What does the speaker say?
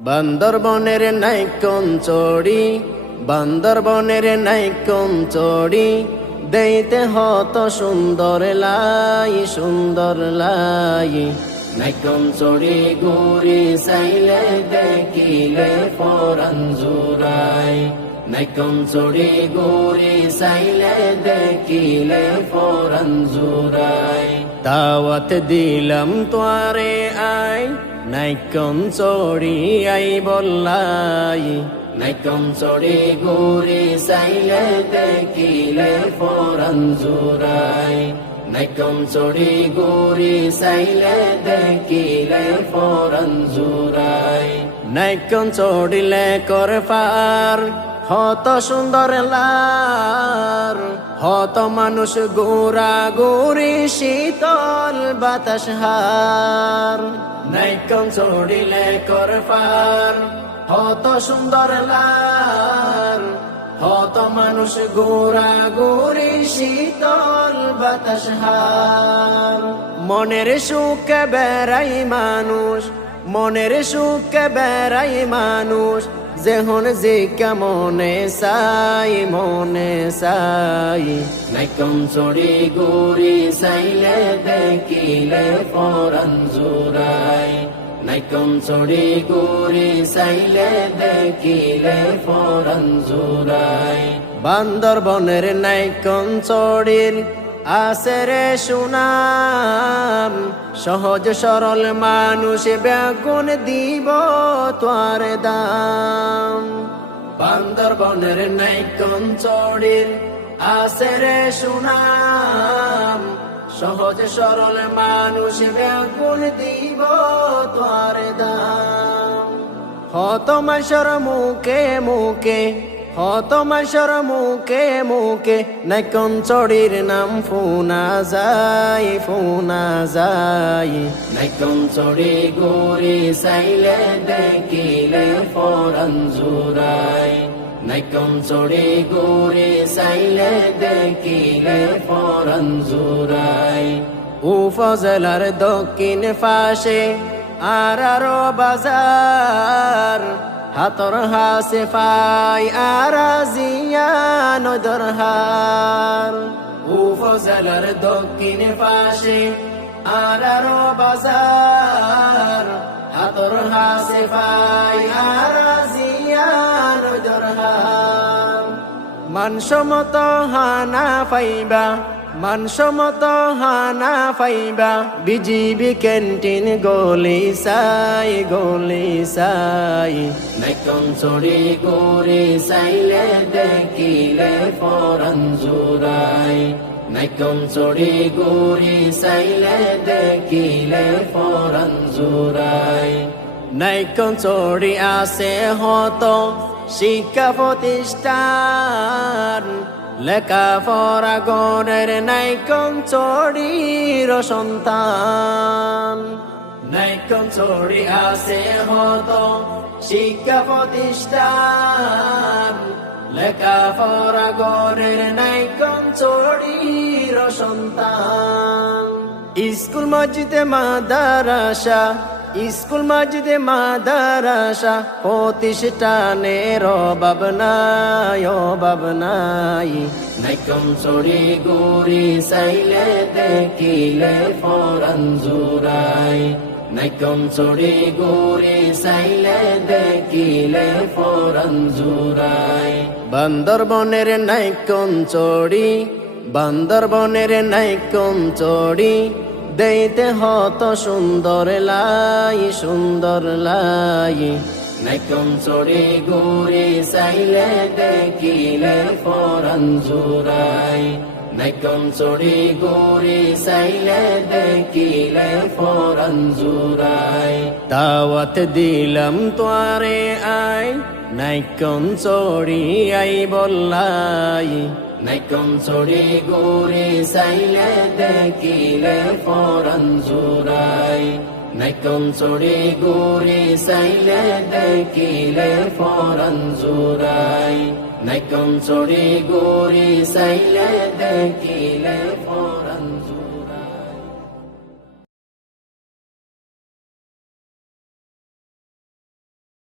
বান্দরবনের নাইকন চড়ি, বান্দরবনের নাইকন চড়ি, দেইতে হত সুন্দর লাই, সুন্দর লাই। নাইকন চড়ি গুরি চাইলে দেখিলে পরাণ জুড়াই, নাইকন চড়ি গুরি চাইলে দেখিলে পরাণ জুড়াই। দাওয়াত দিলাম তোয়ারে আই, নাইকন চড়ি আই বললাই, নাইকন চড়ি গুরি চাইলে দেখিলে পরাণ জুড়াই, নাইকন চড়ি গুরি চাইলে দেখিলে পরাণ জুড়াই। নাইকন চড়িলে কর পার হত সুন্দর লার, হত মানুষ গোরা গোরি শীতল বাতাস হার। নাইকন চড়িলে কর পার হত সুন্দর লার, হত মানুষ গোরা গোরি শীতল বাতাস হার। মনের সুখে বেড়াই মানুষ, মনের সুখে বেড়াই মানুষ, যেহন যে কেমনে চাই মনে চাই। নাইকন চড়ি গুরি চাইলে দেখিলে পরাণ জুড়াই, নাইকন চড়ি গুরি চাইলে দেখিলে পরাণ জুড়াই। বান্দরবনের নাইকন চড়ির আছে রে সুনাম, সহজ সরল মানুষ বেগুন দিব তোয়ার দাম। বান্দরবনের নাইকন চড়ির আছে রে সুনাম, সহজ সরল মানুষ বেগুন দিব তোয়ার দাম। হত মাসর মুখে মুখে, হত মাসর মুখে মুখে, নাইকন চড়ির নাম ফুনা যায়, ফুনা যায়। নাইকন চড়ি গুরি চাইলে দেখিলে পরাণ জুড়াই, নাইকন চড়ি গুরি চাইলে দেখিলে পরাণ জুড়াই। উপজেলার দক্ষিণ পাশে আরারো বাজার, হাতর হাসে পাই আরাজিয়া নদর হার। উপজেলার দক্ষিণ পাশে আরারো বাজার, হাতর হাসে পাই আরাজিয়া নদর হার। মানসমত হানা পাইবা, মানসমত হানা পাইবা, বিজিবি ক্যান্টিন গলি সাই, গলি সাই। নাইকন চড়ি গুরি চাইলে দেখিলে পরাণ জুড়াই, নাইকন চড়ি গুরি চাইলে দেখিলে পরাণ জুড়াই। নাইকন চড়ি আছে হত শিক্ষা প্রতিষ্ঠান, লেখাপড়া গড়ের নাইকন চড়ির সন্তান। নাইকন চড়ি আছে হত শিক্ষা প্রতিষ্ঠান, লেখাপড়া গড়ের নাইকন চড়ির সন্তান। স্কুল মসজিদে মাদ্রাসা, স্কুল মসজিদে মাদ্রাসা, প্রতিষ্ঠানের অভাব নাই, অভাব নাই। নাইকন চড়ি গুরি চাইলে দেখিলে পরাণ জুড়াই, নাইকন চড়ি গুরি চাইলে দেখিলে পরাণ জুড়াই। বান্দরবনের নাইকন চড়ি, বান্দরবনের নাইকন চড়ি, দেইতে হত সুন্দর লাই, সুন্দর লাই। নাইকন চড়ি গুরি চাইলে দেখিলে পরাণ জুড়াই, নাইকন চড়ি গুরি চাইলে দেখিলে পরাণ জুড়াই। দাওয়াত দিলাম তোয়ারে আই, নাইকন চড়ি আই বললাই, নাইকন চড়ি গুরি চাইলে দেখিলে পরাণ জুড়াই, নাইকন চড়ি গুরি চাইলে দেখিলে পরাণ জুড়াই, নাইকন চড়ি গুরি চাইলে দেখিলে পরাণ।